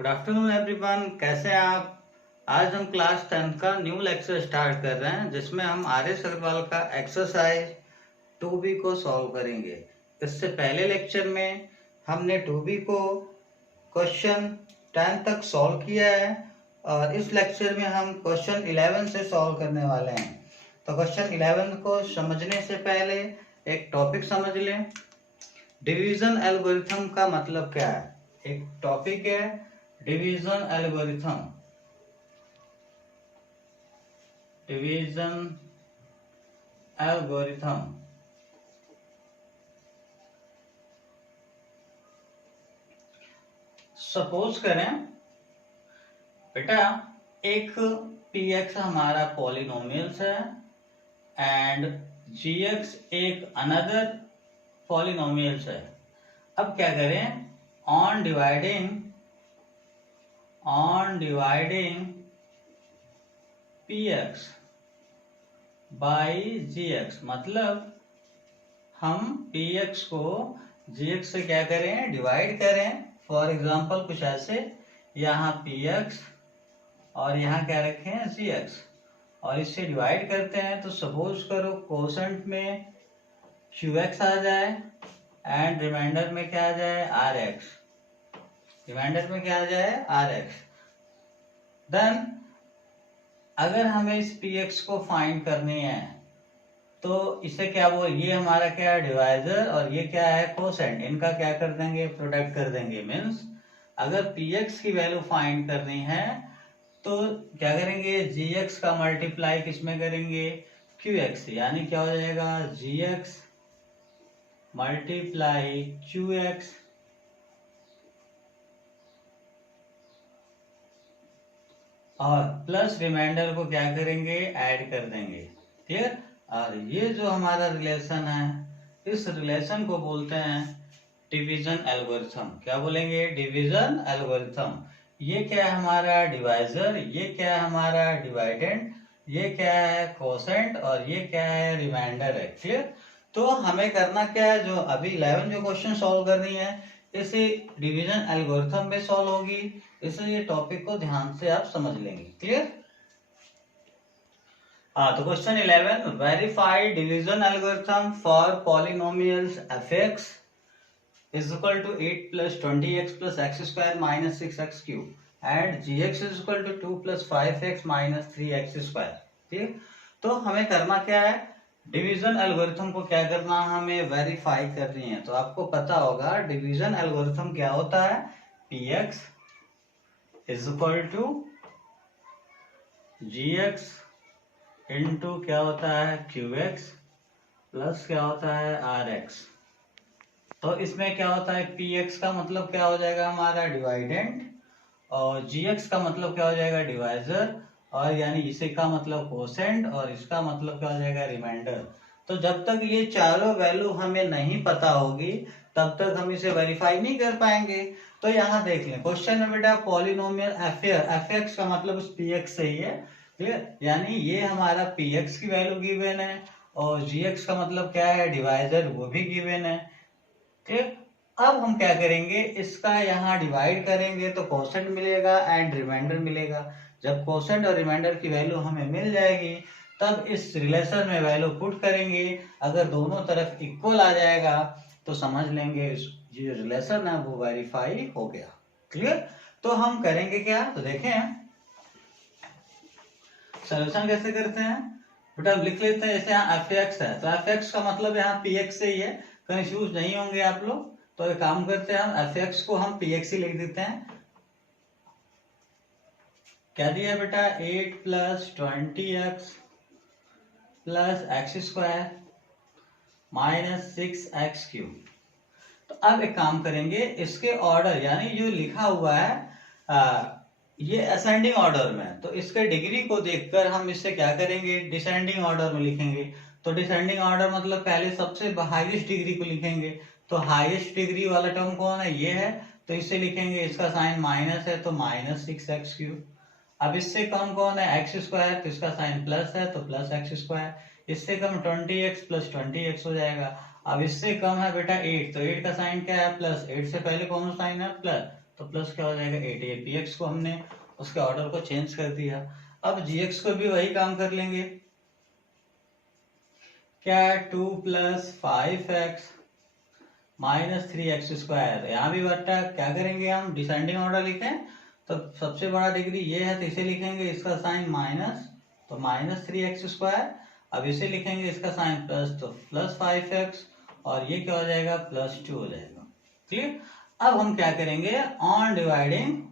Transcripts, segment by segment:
Good afternoon everyone, कैसे हैं आप। आज हम क्लास 10th का न्यू लेक्चर स्टार्ट कर रहे हैं जिसमें हम आर.एस. अग्रवाल का एक्सरसाइज 2B को सॉल्व करेंगे। इससे पहले लेक्चर में हमने 2B को क्वेश्चन 10 तक सॉल्व किया है और इस लेक्चर में हम क्वेश्चन 11 से सॉल्व करने वाले हैं। तो क्वेश्चन 11 को समझने से पहले एक टॉपिक समझ लें। डिवीजन एल्गोरिथम का मतलब क्या है। एक टॉपिक है division algorithm. Division algorithm suppose करें बेटा एक px हमारा पॉलिनोमियल्स है एंड gx एक अनदर पॉलिनोमियल्स है। अब क्या करें, on dividing px by gx, मतलब हम px को gx से क्या करें, डिवाइड करें। फॉर एग्जाम्पल कुछ ऐसे, यहाँ px और यहाँ क्या रखें gx और इससे डिवाइड करते हैं। तो सपोज करो कोसेंट में qx आ जाए एंड रिमाइंडर में क्या आ जाए rx। रिमाइंडर में क्या आ जाए rx। देन अगर हमें इस px को फाइंड करनी है तो इसे क्या बोल, ये हमारा क्या है डिवाइजर और ये क्या है कोसेंट, इनका क्या कर देंगे, प्रोडक्ट कर देंगे। मीन्स अगर px की वैल्यू फाइंड करनी है तो क्या करेंगे, gx का मल्टीप्लाई किसमें करेंगे, qx, यानी क्या हो जाएगा gx मल्टीप्लाई qx और प्लस रिमाइंडर को क्या करेंगे, ऐड कर देंगे। क्लियर। और ये जो हमारा रिलेशन है, इस रिलेशन को बोलते हैं डिवीजन एल्गोरिथम। क्या बोलेंगे, डिवीजन एल्गोरिथम। ये क्या है हमारा डिवाइजर, ये क्या है हमारा डिवाइडेंड, ये क्या है कोसेंट और ये क्या है रिमाइंडर है। क्लियर। तो हमें करना क्या है, जो अभी 11 जो क्वेश्चन सॉल्व करनी है इसे डिवीजन एल्गोरिथम में सॉल्व होगी, इसलिए टॉपिक को ध्यान से आप समझ लेंगे। क्लियर। तो question 11, verify division algorithm for polynomials fx is equal to 8 plus 20x plus x square minus 6x cube and gx is equal to 2 plus 5x minus 3x square। ठीक। तो हमें करना क्या है, डिवीजन एल्गोरिथम को क्या करना, हमें वेरीफाई करनी है। तो आपको पता होगा डिवीजन एल्गोरिथम क्या होता है, px is equal to gx into क्या होता है qx प्लस क्या होता है rx। तो इसमें क्या होता है, px का मतलब क्या हो जाएगा हमारा डिवाइडेंड और gx का मतलब क्या हो जाएगा डिवाइजर, और यानी इसे का मतलब कोसेंट और इसका मतलब क्या हो जाएगा रिमाइंडर। तो जब तक ये चारों वैल्यू हमें नहीं पता होगी तब तक हम इसे वेरीफाई नहीं कर पाएंगे। तो यहाँ देख लें क्वेश्चन में बेटा पॉलिनोमियल fx का मतलब उस px से ही है। क्लियर। यानी ये हमारा px की वैल्यू गिवन है और gx का मतलब क्या है डिवाइजर, वो भी गिवन है। ठीक। अब हम क्या करेंगे, इसका यहाँ डिवाइड करेंगे तो कोसेंट मिलेगा एंड रिमाइंडर मिलेगा। जब कोसेंट और रिमाइंडर की वैल्यू हमें मिल जाएगी तब इस रिलेशन में वैल्यू पुट करेंगे। अगर दोनों तरफ इक्वल आ जाएगा तो समझ लेंगे ये रिलेशन है वो वेरीफाई हो गया। क्लियर। तो हम करेंगे क्या, तो देखें सोल्यूशन कैसे करते हैं। बेटा हम लिख लेते हैं, जैसे यहाँ fx है तो fx का मतलब यहाँ px से ही है, कंफ्यूज नहीं होंगे आप लोग। तो एक काम करते हैं, हम fx को हम px ही लिख देते हैं। क्या दिया बेटा, 8 plus 20x plus x square minus 6x cube. तो अब एक काम करेंगे, इसके ऑर्डर यानी जो लिखा हुआ है ये असेंडिंग ऑर्डर में, तो इसके डिग्री को देखकर हम इससे क्या करेंगे, डिसेंडिंग ऑर्डर में लिखेंगे। तो डिसेंडिंग ऑर्डर मतलब पहले सबसे हाईएस्ट डिग्री को लिखेंगे। तो हाईएस्ट डिग्री वाला टर्म कौन है, ये है, तो इसे लिखेंगे, इसका साइन माइनस है तो माइनस 6x क्यूब। अब इससे कम कौन है, एक्स स्क्वायर, तो इसका साइन प्लस है तो प्लस एक्स स्क्वायर। इससे कम 20x प्लस 20x हो जाएगा। अब इससे कम है बेटा 8, तो 8 का साइन क्या है, प्लस। 8 से पहले कौन सा साइन है, प्लस, तो प्लस क्या हो जाएगा 8। ये पी एक्स को हमने उसके ऑर्डर को चेंज कर दिया। अब जी एक्स को भी वही काम कर लेंगे। क्या 2 + 5x - 3x²। यहाँ भी बेटा क्या करेंगे, हम डिसेंडिंग ऑर्डर लिखें तो सबसे बड़ा डिग्री ये है तो इसे लिखेंगे, इसका साइन माइनस तो -3x²। अब इसे लिखेंगे, इसका साइन प्लस तो +5x, और ये क्या हो जाएगा +2 हो जाएगा। क्लियर। अब हम क्या करेंगे, on dividing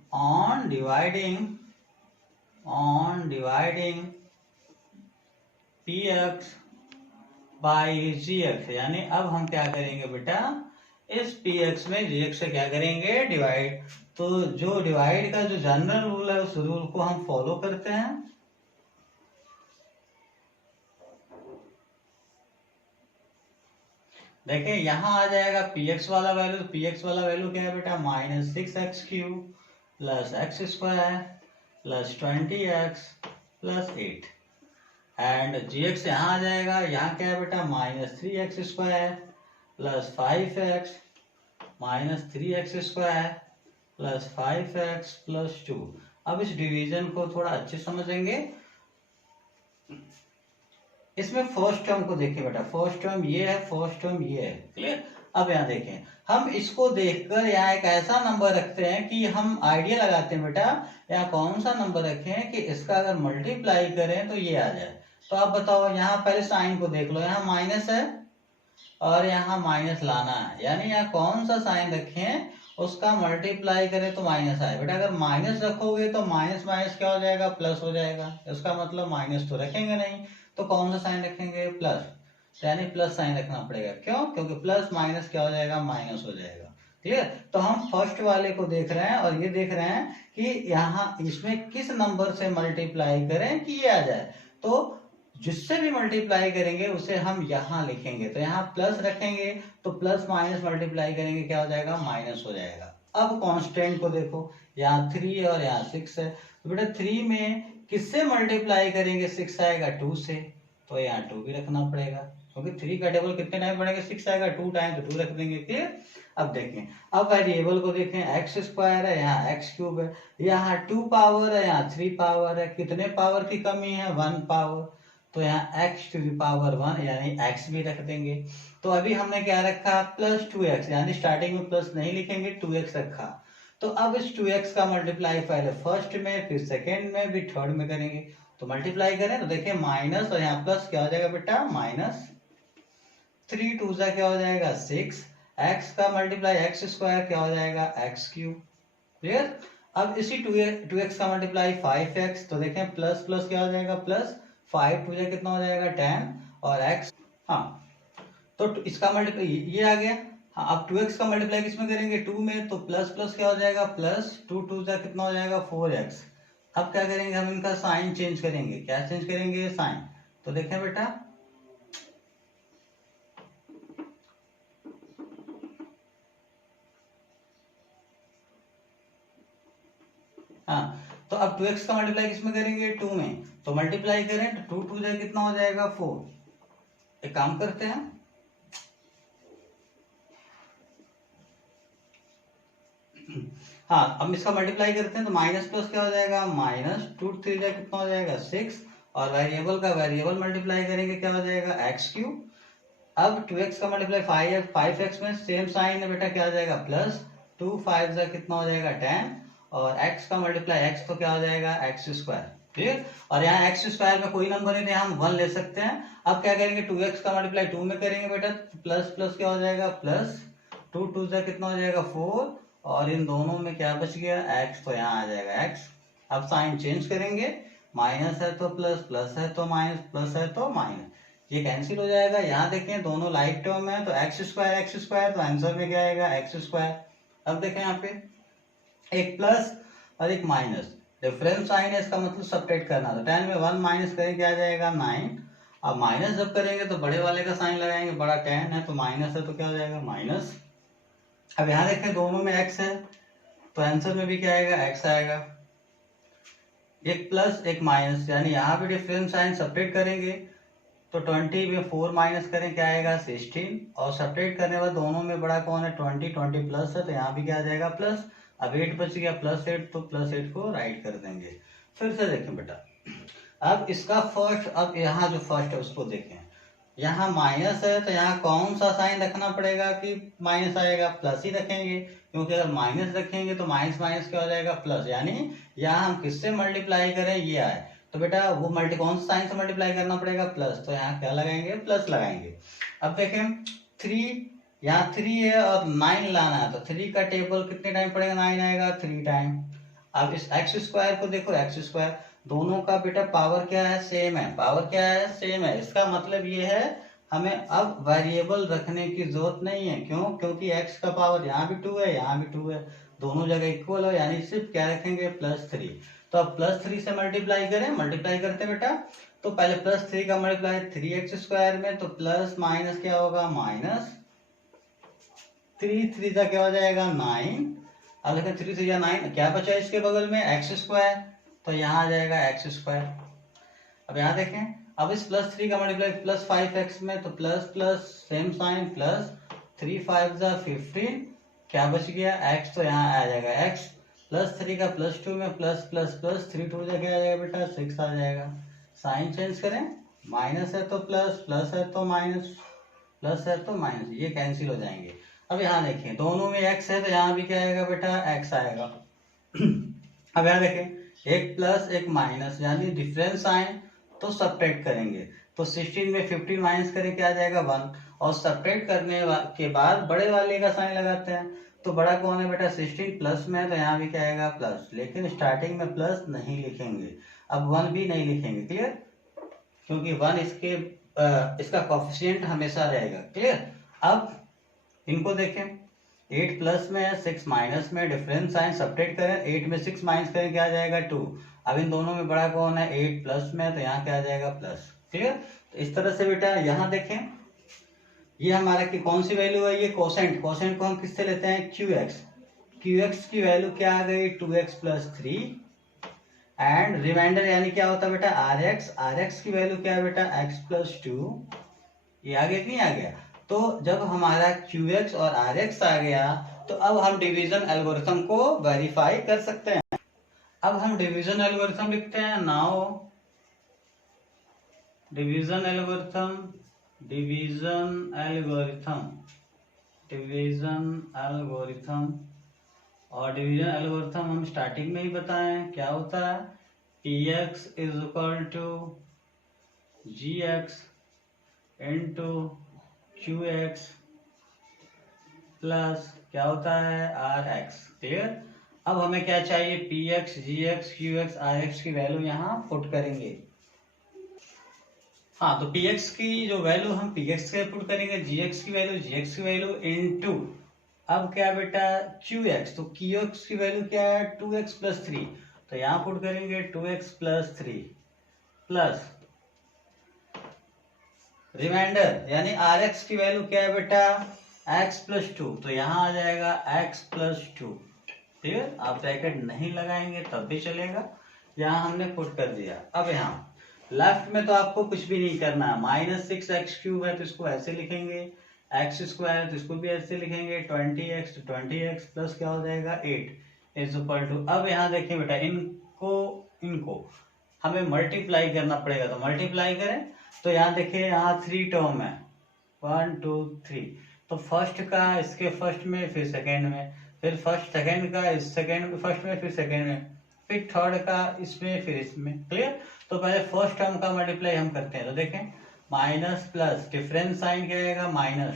px by gx, यानी अब हम क्या करेंगे बेटा, इस px में gx से क्या करेंगे डिवाइड। तो जो डिवाइड का जो जनरल रूल है उस रूल को हम फॉलो करते हैं। देखिए यहाँ आ जाएगा px वाला वैल्यू, तो px वाला वैल्यू क्या है बेटा, -6x³ + x² + 20x + 8। And gx यहाँ आ जाएगा, यहाँ क्या है बेटा, -3x² + 5x -3x² + 5x + 2। अब इस डिवीजन को थोड़ा अच्छे समझेंगे। इसमें फर्स्ट टर्म को देखिए बेटा, फर्स्ट टर्म ये है, फर्स्ट टर्म ये है। क्लियर। अब यहाँ देखें, हम इसको देखकर यहाँ एक ऐसा नंबर रखते हैं कि हम आइडिया लगाते हैं बेटा, यहाँ कौन सा नंबर रखें कि इसका अगर मल्टीप्लाई करें तो ये आ जाए। तो आप बताओ, यहाँ पहले साइन को देख लो, यहाँ माइनस है और यहाँ माइनस लाना है, यानी यहाँ कौन सा साइन रखें उसका मल्टीप्लाई करें तो माइनस आए। बेटा अगर माइनस रखोगे तो माइनस माइनस क्या हो जाएगा, प्लस हो जाएगा। इसका मतलब माइनस तो रखेंगे नहीं, तो कौन सा साइन रखेंगे, प्लस, यानी प्लस साइन रखना पड़ेगा। क्यों, क्योंकि प्लस माइनस क्या हो जाएगा, माइनस हो जाएगा। क्लियर। तो हम फर्स्ट वाले को देख रहे हैं और ये देख रहे हैं कि यहाँ इसमें किस नंबर से मल्टीप्लाई करें कि ये आ जाए। तो जिससे भी मल्टीप्लाई करेंगे उसे हम यहाँ लिखेंगे, तो यहाँ प्लस रखेंगे तो प्लस माइनस मल्टीप्लाई करेंगे क्या हो जाएगा, माइनस हो जाएगा। अब कांस्टेंट को देखो, यहाँ 3 और यहाँ 6 है, तो बेटा 3 में किससे मल्टीप्लाई करेंगे, 6 आएगा 2 से, तो यहाँ 2 भी रखना पड़ेगा, क्योंकि 3 का टेबल कितने टाइम पढ़ेंगे, 6 आएगा 2 टाइम, तो 2 रख देंगे। क्लियर। अब देखें, अब वेरिएबल को देखें, x² है, यहाँ x³ है, यहाँ 2 पावर है, यहाँ 3 पावर है। कितने पावर की कमी है, 1 पावर, तो यहाँ x⁴ यानी x भी रख देंगे। तो अभी हमने क्या रखा, +2x, यानी स्टार्टिंग में प्लस नहीं लिखेंगे, 2x रखा। तो अब इस 2x का मल्टीप्लाई पहले फर्स्ट में, फिर सेकेंड में, फिर थर्ड में करेंगे। तो मल्टीप्लाई करें तो देखिए माइनस और यहाँ प्लस क्या हो जाएगा बेटा, -3 2 क्या हो जाएगा 6, x का मल्टीप्लाई x² क्या हो जाएगा, x³। क्लियर। अब इसी 2x का मल्टीप्लाई 5x, तो देखें प्लस प्लस क्या हो जाएगा, प्लस 5 2 कितना हो जाएगा 10, और x, हाँ तो इसका मल्टीप्लाई ये आ गया। हाँ, अब 2x का मल्टीप्लाई किसमें करेंगे, 2 में, तो प्लस प्लस क्या हो जाएगा, +2 2 कितना हो जाएगा 4x। अब क्या करेंगे, हम इनका साइन चेंज करेंगे। क्या चेंज करेंगे, साइन। तो देखें बेटा, हाँ तो अब 2x का मल्टीप्लाई किसमें करेंगे, 2 में, तो मल्टीप्लाई करें तो 2 2 कितना हो जाएगा 4। एक काम करते हैं, हाँ अब इसका मल्टीप्लाई करते हैं तो माइनस प्लस क्या हो जाएगा, -2 3 कितना हो जाएगा 6, और वेरिएबल का वेरिएबल मल्टीप्लाई करेंगे क्या हो जाएगा, x³। अब 2x का मल्टीप्लाई 5x में सेम साइन है बेटा, क्या हो जाएगा +2 5 कितना हो जाएगा 10, और x का मल्टीप्लाई x तो क्या हो जाएगा x²। क्लियर। और यहाँ x² में कोई नंबर नहीं है, हम 1 ले सकते हैं। अब क्या करेंगे, 2x का मल्टीप्लाई 2 में करेंगे बेटा, प्लस प्लस क्या हो जाएगा, +2 2 कितना हो जाएगा 4, और इन दोनों में क्या बच गया, x, तो यहाँ आ जाएगा x। अब साइन चेंज करेंगे, माइनस है तो प्लस, प्लस है तो माइनस, प्लस है तो माइनस, ये कैंसिल हो जाएगा। यहाँ देखें दोनों लाइक टर्म है, तो x², तो आंसर में क्या आएगा, x²। अब देखें यहाँ पे एक प्लस और एक माइनस, डिफरेंस साइन है, इसका मतलब सब्ट्रैक्ट करना। तो 10 में 1 माइनस करें क्या आ जाएगा 9। अब माइनस जब करेंगे तो बड़े वाले का साइन लगाएंगे, बड़ा 10 है तो माइनस है तो क्या हो जाएगा माइनस। अब यहाँ देखें दोनों में x है, तो आंसर में भी क्या आएगा, x आएगा। एक प्लस एक माइनस, यानी यहाँ भी डिफरेंस साइन सब्ट्रैक्ट करेंगे, तो 20 में 4 माइनस करें क्या आएगा 16, और सब्ट्रैक्ट करने बाद दोनों में बड़ा कौन है 20 20 प्लस है, तो यहाँ भी क्या आ जाएगा प्लस। अब 8 बच गया +8, तो +8 को राइट कर देंगे। फिर से देखें बेटा, अब इसका फर्स्ट, अब यहाँ जो फर्स्ट है उसको देखें, यहाँ माइनस है तो यहाँ कौन सा साइन रखना पड़ेगा कि माइनस आएगा, प्लस ही रखेंगे, क्योंकि अगर माइनस रखेंगे तो माइनस माइनस क्या हो जाएगा प्लस, यानी यहाँ हम किससे मल्टीप्लाई करें, ये आए तो बेटा वो कौन सा साइन से मल्टीप्लाई करना पड़ेगा, प्लस, तो यहाँ क्या लगाएंगे, प्लस लगाएंगे। अब देखें 3, यहाँ 3 है और 9 लाना है, तो 3 का टेबल कितने टाइम पड़ेगा, 9 आएगा 3 टाइम। अब इस एक्स स्क्वायर को देखो, एक्स स्क्वायर दोनों का बेटा पावर क्या है, सेम है, पावर क्या है, सेम है। इसका मतलब ये है हमें अब वेरिएबल रखने की जरूरत नहीं है, क्यों, क्योंकि x का पावर यहाँ भी 2 है, यहाँ भी 2 है, दोनों जगह इक्वल है, यानी सिर्फ क्या रखेंगे, +3। तो अब +3 से मल्टीप्लाई करें, मल्टीप्लाई करते हैं बेटा, तो पहले +3 का मल्टीप्लाई 3x² में, तो प्लस माइनस क्या होगा, माइनस 3 3 का क्या हो जाएगा 9। अब देखें 3 3 या 9, क्या बचा इसके बगल में, x², तो यहाँ आ जाएगा x²। अब यहाँ देखें, अब इस +3 का मल्टीप्लाई +5x में, तो plus plus same sign, plus 3 5 15, क्या बच गया x, तो यहाँ आ जाएगा x, +3 का +2 में प्लस प्लस प्लस 3 2 क्या आ जाएगा बेटा 6 आ जाएगा। साइन चेंज करें, माइनस है तो प्लस, प्लस है तो माइनस, प्लस है तो माइनस, ये कैंसिल हो जाएंगे। अब यहाँ देखिए दोनों में x है तो यहाँ भी क्या आएगा बेटा, x आएगा। अब यहाँ देखें एक प्लस एक माइनस, यानी डिफरेंस साइन, तो सब्ट्रैक्ट करेंगे, तो 16 में 15 माइनस करें क्या आ जाएगा 1, और सब्ट्रैक्ट करने के बाद बड़े वाले का साइन लगाते हैं, तो बड़ा कौन है बेटा 16, प्लस में है तो यहाँ भी क्या आएगा प्लस, लेकिन स्टार्टिंग में प्लस नहीं लिखेंगे, अब 1 भी नहीं लिखेंगे, क्लियर, क्योंकि 1 इसका कोफिशिएंट हमेशा रहेगा, क्लियर। अब इनको देखें, 8 प्लस में है 6 माइनस में, डिफरेंस साइन सब्ट्रैक्ट करें, 8 में 6 माइनस करें क्या आ जाएगा 2। अब इन दोनों में बड़ा कौन है, 8 प्लस में, तो यहाँ क्या आ जाएगा प्लस, क्लियर। तो इस तरह से बेटा यहाँ देखें, ये हमारा की कौन सी वैल्यू है, ये कोसेंट, कोसेंट को हम किससे लेते हैं, QX, QX की वैल्यू क्या आ गई 2x + 3, एंड रिमाइंडर यानी क्या होता है बेटा RX, RX की वैल्यू क्या है बेटा x + 2, ये आ गया कि नहीं आ गया। तो जब हमारा QX और RX आ गया, तो अब हम डिवीजन एल्गोरिथम को वेरीफाई कर सकते हैं। अब हम डिवीजन एल्गोरिथम लिखते हैं, now division algorithm, division algorithm, division algorithm, और डिवीजन एल्गोरिथम हम स्टार्टिंग में ही बताएं क्या होता है, Px = Gx × QX प्लस क्या होता है RX, क्लियर। अब हमें क्या चाहिए, Px, Gx, QX, RX की वैल्यू यहाँ पुट करेंगे। हाँ, तो Px की जो वैल्यू हम Px के पुट करेंगे, Gx की वैल्यू Gx की वैल्यू इनटू, अब क्या बेटा QX, तो QX की वैल्यू क्या है 2x + 3, तो यहाँ पुट करेंगे 2x + 3 प्लस रिमाइंडर यानी RX की वैल्यू क्या है बेटा x + 2, तो यहाँ आ जाएगा x + 2, क्लियर। आप ब्रैकेट नहीं लगाएंगे तब भी चलेगा, यहाँ हमने पुट कर दिया। अब यहाँ लेफ्ट में तो आपको कुछ भी नहीं करना है, -6x³ है तो इसको ऐसे लिखेंगे, x² है तो इसको भी ऐसे लिखेंगे, 20x तो 20x प्लस क्या हो जाएगा 8 = अब यहाँ देखिए बेटा इनको हमें मल्टीप्लाई करना पड़ेगा, तो मल्टीप्लाई करें, तो यहाँ देखिए यहाँ 3 टर्म है 1 2 3, तो फर्स्ट का इसके फर्स्ट में, फिर सेकेंड में, फिर फर्स्ट सेकेंड का इस सेकेंड फर्स्ट में, फिर सेकेंड में, फिर थर्ड का इसमें, फिर इसमें, क्लियर। तो पहले फर्स्ट टर्म का मल्टीप्लाई हम करते हैं, तो देखें माइनस प्लस डिफरेंस साइन क्या आएगा माइनस,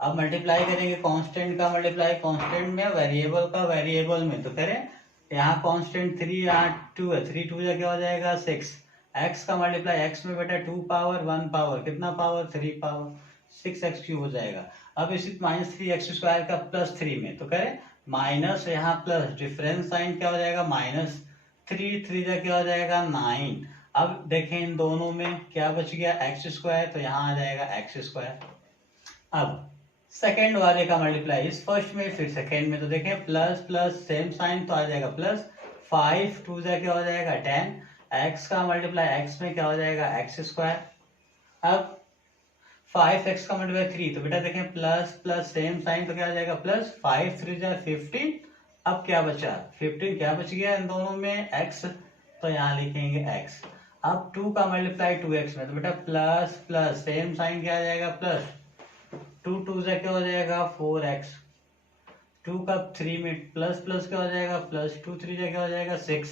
अब मल्टीप्लाई करेंगे कांस्टेंट का मल्टीप्लाई कांस्टेंट में, वेरिएबल का वेरिएबल में, तो करें यहाँ कांस्टेंट 3 यहाँ 2 है, 3 2 क्या हो जाएगा 6, x का मल्टीप्लाई x में बेटा 2 पावर 1 पावर कितना पावर 3 पावर 6x³ हो जाएगा। अब इसी -3x² का +3 में, तो करें माइनस यहाँ प्लस डिफरेंस साइन क्या हो जाएगा -3 3 क्या हो जाएगा 9। अब देखें इन दोनों में क्या बच गया x², तो यहाँ आ जाएगा x²। अब सेकेंड वाले का मल्टीप्लाई इस फर्स्ट में फिर सेकेंड में, तो देखें प्लस प्लस सेम साइन तो आ जाएगा प्लस, 5 2 क्या हो जाएगा 10, x का मल्टीप्लाई x में क्या हो जाएगा x²। अब 5x का मल्टीप्लाई 3, तो बेटा देखें प्लस प्लस सेम साइन तो क्या आ जाएगा प्लस, 5 3 15 अब क्या बचा, 15 क्या बच गया इन दोनों में, x, तो यहाँ लिखेंगे x। अब 2 का मल्टीप्लाई 2x में, तो बेटा प्लस प्लस सेम साइन क्या आ जाएगा, प्लस, 2 2 से क्या हो जाएगा 4x, 2 का 3 में प्लस प्लस क्या हो जाएगा प्लस, 2 3 से क्या हो जाएगा 6,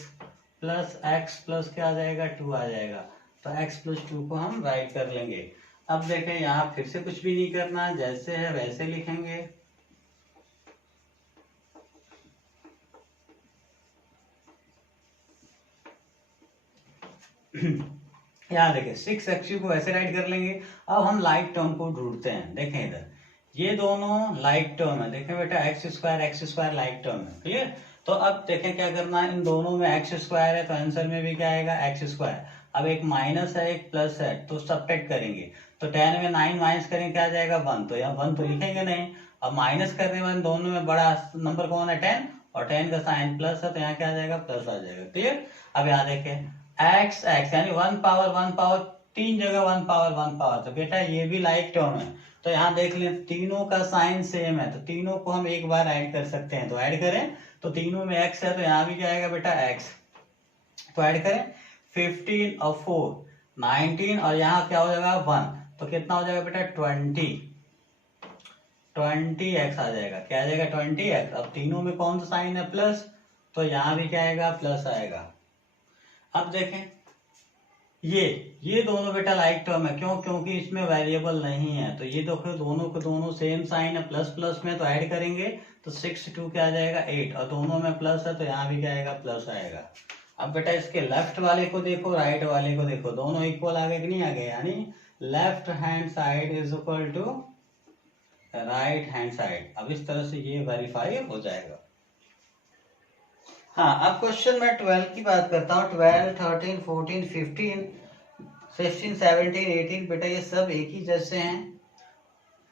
प्लस x प्लस क्या आ जाएगा 2 आ जाएगा। तो x प्लस 2 को हम राइट कर लेंगे। अब देखें यहाँ फिर से कुछ भी नहीं करना, जैसे है वैसे लिखेंगे। यहाँ देखें 6x को ऐसे राइट कर लेंगे। अब हम लाइक टर्म को ढूंढते हैं। देखें इधर ये दोनों लाइक टर्म है, देखें बेटा एक्स स्क्वायर लाइक टर्म है, क्लियर। तो अब देखें क्या करना है, इन दोनों में एक्स स्क्वायर है तो आंसर में भी क्या आएगा एक्स स्क्वायर। अब एक माइनस है एक प्लस है तो सब्ट्रैक्ट करेंगे, तो 10 में 9 माइनस करेंगे क्या आ जाएगा 1, तो यहाँ 1 तो लिखेंगे नहीं। अब माइनस करने में दोनों में बड़ा नंबर कौन है 10, और 10 का साइन प्लस है तो यहाँ क्या आ जाएगा प्लस आ जाएगा, क्लियर। अब यहाँ देखें एक्स एक्स यानी 1 पावर 3 जगह 1 पावर, तो बेटा ये भी लाइक टर्म है। तो यहाँ देख लें तीनों का साइन सेम है तो तीनों को हम एक बार ऐड कर सकते हैं, तो ऐड करें तो तीनों में x है तो यहाँ भी क्या आएगा बेटा x, तो ऐड करें 15 और 4 19 और यहाँ क्या हो जाएगा 1, तो कितना हो जाएगा बेटा 20x आ जाएगा, क्या आ जाएगा 20x। अब तीनों में कौन सा साइन है प्लस, तो यहाँ भी क्या आएगा प्लस आएगा। अब देखें ये दोनों बेटा लाइक टर्म है, क्यों, क्योंकि इसमें वेरिएबल नहीं है, तो ये देखो दोनों को दोनों सेम साइन है प्लस प्लस में, तो ऐड करेंगे तो 6 2 क्या आ जाएगा 8, और दोनों में प्लस है तो यहाँ भी क्या आएगा प्लस आएगा। अब बेटा इसके लेफ्ट वाले को देखो राइट वाले को देखो, दोनों इक्वल आ गए कि नहीं आ गए, यानी left hand side is equal to right hand side. अब इस तरह से ये वेरीफाई हो जाएगा। हाँ अब क्वेश्चन में 12 की बात करता हूँ, 12 13 14 15 16 17 18 बेटा ये सब एक ही जैसे हैं,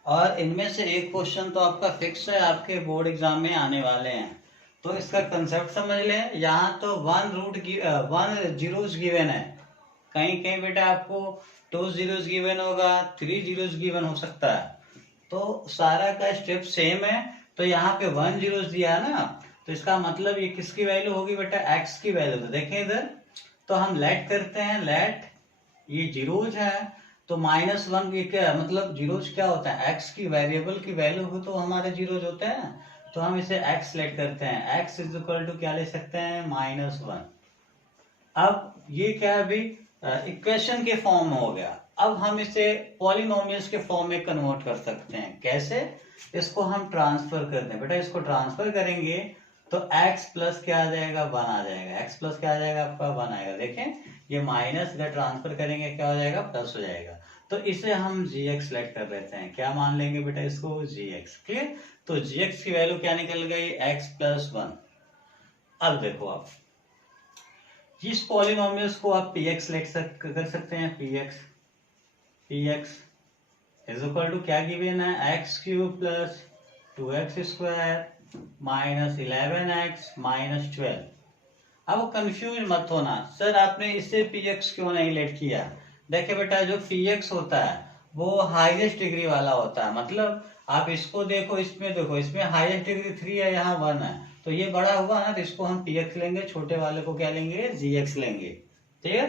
और इनमें से एक क्वेश्चन तो आपका फिक्स है, आपके बोर्ड एग्जाम में आने वाले हैं। तो इसका कंसेप्ट समझ लें, यहाँ तो 1 जीरोस गिवन है, कहीं कहीं बेटा आपको 2 जीरोस गिवन होगा, 3 जीरोस गिवन हो सकता है, तो सारा का स्टेप सेम है। तो यहाँ पे 1 जीरोस दिया है ना, तो इसका मतलब ये किसकी वैल्यू होगी बेटा x की वैल्यू। तो देखें इधर, तो हम लेट करते हैं, लेट ये जीरोज है तो -1 ये क्या मतलब जीरोज क्या होता है x की वेरिएबल की वैल्यू हो तो हमारे जीरोज होते हैं, तो हम इसे x लेट करते हैं, x इज इक्वल टू क्या ले सकते हैं -1। अब ये क्या है अभी इक्वेशन के फॉर्म में हो गया, अब हम इसे पॉलिनोमियल्स के फॉर्म में कन्वर्ट कर सकते हैं। कैसे, इसको हम ट्रांसफर कर दें बेटा, इसको ट्रांसफर करेंगे तो x प्लस क्या आ जाएगा 1 आ जाएगा, x प्लस क्या आ जाएगा आपका 1 आएगा। देखें ये माइनस इधर ट्रांसफर करेंगे क्या हो जाएगा प्लस हो जाएगा, तो इसे हम gx लेट कर लेते हैं, क्या मान लेंगे बेटा इसको gx, क्लियर। तो gx की वैल्यू क्या निकल गई x प्लस 1। अब देखो आप इस पॉलिनोमियल्स को आप px कर सकते हैं, px इज इक्वल टू क्या गिवन है x cube plus 2x square minus 11x minus 12। अब कंफ्यूज मत होना, सर आपने इससे px क्यों नहीं लेट किया। देखिए बेटा जो px होता है वो हाईएस्ट डिग्री वाला होता है, मतलब आप इसको देखो इसमें देखो, इसमें हाईएस्ट डिग्री 3 है, यहाँ 1 है, तो ये बड़ा हुआ ना, तो इसको हम px लेंगे, छोटे वाले को क्या लेंगे gx लेंगे, ठीक है।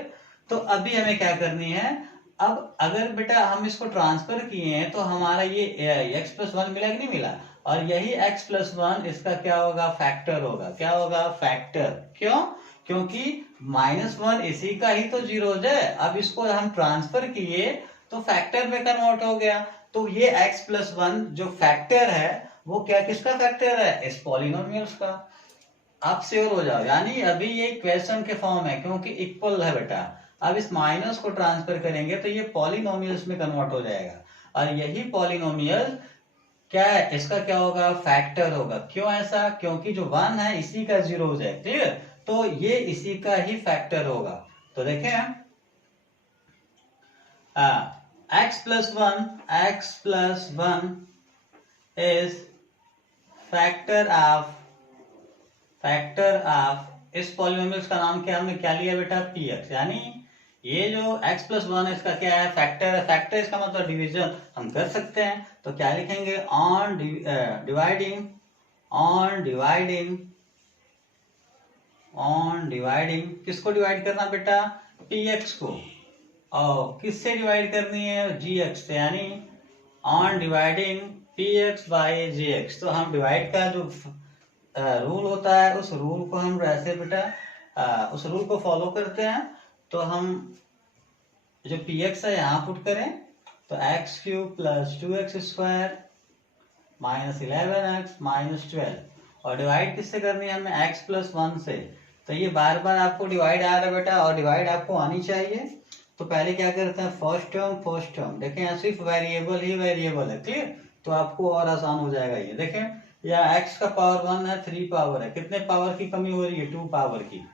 तो अभी हमें क्या करनी है, अब अगर बेटा हम इसको ट्रांसफर किए हैं तो हमारा ये x प्लस 1 मिला कि नहीं मिला, और यही x प्लस 1 इसका क्या होगा फैक्टर होगा, क्या होगा फैक्टर, क्यों, क्योंकि -1 इसी का ही तो जीरोज है। अब इसको हम ट्रांसफर किए तो फैक्टर में कन्वर्ट हो गया, तो ये x प्लस 1 जो फैक्टर है वो क्या किसका फैक्टर है, इस पॉलिनोमियल्स का। आप श्योर हो जाओ, यानी अभी ये इक्वेशन के फॉर्म है क्योंकि इक्वल है बेटा, अब इस माइनस को ट्रांसफर करेंगे तो ये पॉलिनोमियल्स में कन्वर्ट हो जाएगा, और यही पॉलिनोमियल क्या है इसका क्या होगा फैक्टर होगा। क्यों ऐसा, क्योंकि जो 1 है इसी का जीरोज है, ठीक है, तो ये इसी का ही फैक्टर होगा। तो देखें x plus 1 is factor of इस पॉलिनोमियल्स का नाम क्या हमने क्या लिया बेटा px, यानी ये जो x प्लस 1 है इसका क्या है फैक्टर है, फैक्टर इसका मतलब डिवीजन हम कर सकते हैं, तो क्या लिखेंगे ऑन डिवाइडिंग ऑन डिवाइडिंग, किसको डिवाइड करना बेटा, px को, और किससे डिवाइड करनी है, gx से, यानी on dividing px by gx। तो हम डिवाइड का जो रूल होता है उस रूल को हम ऐसे बेटा उस रूल को फॉलो करते हैं। तो हम जो px है यहाँ पुट करें तो x cube plus 2x square minus 11x minus 12, और डिवाइड किससे करनी है हमें, x प्लस 1 से। तो ये बार बार आपको डिवाइड आ रहा है बेटा, और डिवाइड आपको आनी चाहिए। तो पहले क्या करते हैं, फर्स्ट टर्म देखें, यहाँ सिर्फ वेरिएबल ही वेरिएबल है, क्लियर, तो आपको और आसान हो जाएगा। ये देखें यहाँ x का पावर 1 है, 3 पावर है, कितने पावर की कमी हो रही है, 2 पावर की।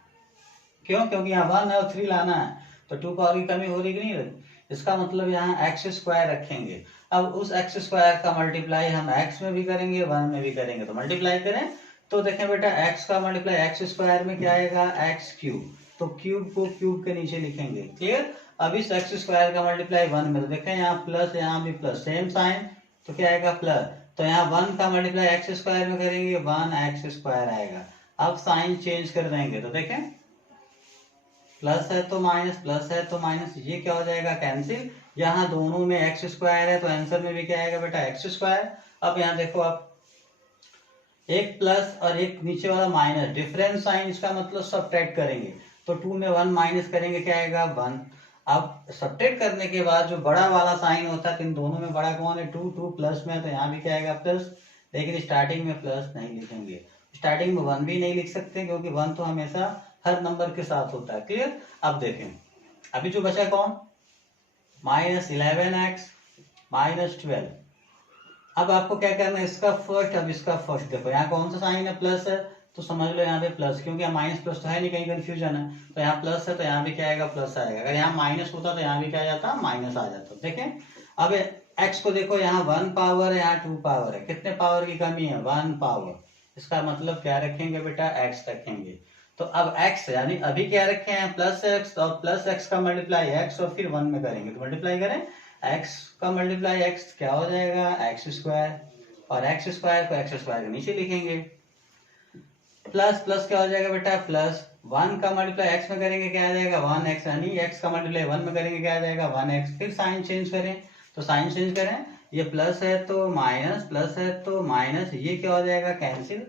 क्यों, क्योंकि यहाँ 1 है और 3 लाना है, तो 2 पावर की कमी हो रही कि नहीं रही। इसका मतलब यहाँ एक्स स्क्वायर रखेंगे। अब उस एक्स स्क्वायर का मल्टीप्लाई हम एक्स में भी करेंगे 1 में भी करेंगे, तो मल्टीप्लाई करें तो देखें बेटा एक्स का मल्टीप्लाई एक्स स्क्वायर में क्या आएगा, एक्स क्यूब, तो क्यूब को क्यूब के नीचे लिखेंगे, क्लियर। अब इस एक्स स्क्वायर का मल्टीप्लाई 1 में, तो देखें यहाँ प्लस यहाँ भी प्लस, सेम साइन, तो क्या आएगा प्लस। तो यहाँ 1 का मल्टीप्लाई एक्स स्क्वायर में करेंगे 1 एक्स स्क्वायर आएगा। अब साइन चेंज कर देंगे तो देखें प्लस है तो माइनस, प्लस है तो माइनस, ये क्या हो जाएगा कैंसिल। यहाँ दोनों में एक्स स्क्वायर है तो आंसर में भी क्या आएगा बेटा, एक्स स्क्वायर। अब यहाँ देखो आप एक प्लस और एक नीचे वाला माइनस, डिफरेंस साइन, इसका मतलब सब्ट्रैक्ट करेंगे, तो 2 में 1 माइनस करेंगे क्या आएगा 1। अब सब्ट्रैक्ट करने के बाद जो बड़ा वाला साइन होता है, इन दोनों में बड़ा कौन है, 2, 2 प्लस में है तो यहाँ भी क्या आएगा प्लस, लेकिन स्टार्टिंग में प्लस नहीं लिखेंगे, स्टार्टिंग में 1 भी नहीं लिख सकते क्योंकि 1 तो हमेशा हर नंबर के साथ होता है, क्लियर। अब देखें अभी जो बचा कौन, माइनस 11x माइनस 12। अब आपको क्या करना है, इसका फर्स्ट, अब इसका फर्स्ट, देखो यहाँ कौन सा साइन है, प्लस है, तो समझ लो यहाँ पे प्लस, क्योंकि यहाँ माइनस प्लस तो है नहीं, कहीं कंफ्यूजन है, तो यहाँ प्लस है तो यहाँ भी क्या आएगा प्लस आएगा। अगर यहाँ माइनस होता तो यहाँ भी क्या आ जाता, माइनस आ जाता। देखें अब x को देखो, यहाँ 1 पावर है, यहाँ 2 पावर है, कितने पावर की कमी है, 1 पावर। इसका मतलब क्या रखेंगे बेटा, x रखेंगे। तो अब x यानी अभी क्या रखे हैं प्लस x, और प्लस x का मल्टीप्लाई x, और फिर 1 में करेंगे तो मल्टीप्लाई करें, x का मल्टीप्लाई x क्या हो जाएगा, एक्स स्क्वायर, और एक्स स्क्वायर को एक्स स्क्वायर के नीचे लिखेंगे। प्लस प्लस क्या हो जाएगा बेटा, प्लस 1 का मल्टीप्लाई x में करेंगे क्या आ जाएगा 1x, यानी x का मल्टीप्लाई 1 में करेंगे क्या आ जाएगा 1x। फिर साइन चेंज करें, तो साइन चेंज करें, ये प्लस है तो माइनस, प्लस है तो माइनस, ये क्या हो जाएगा कैंसिल।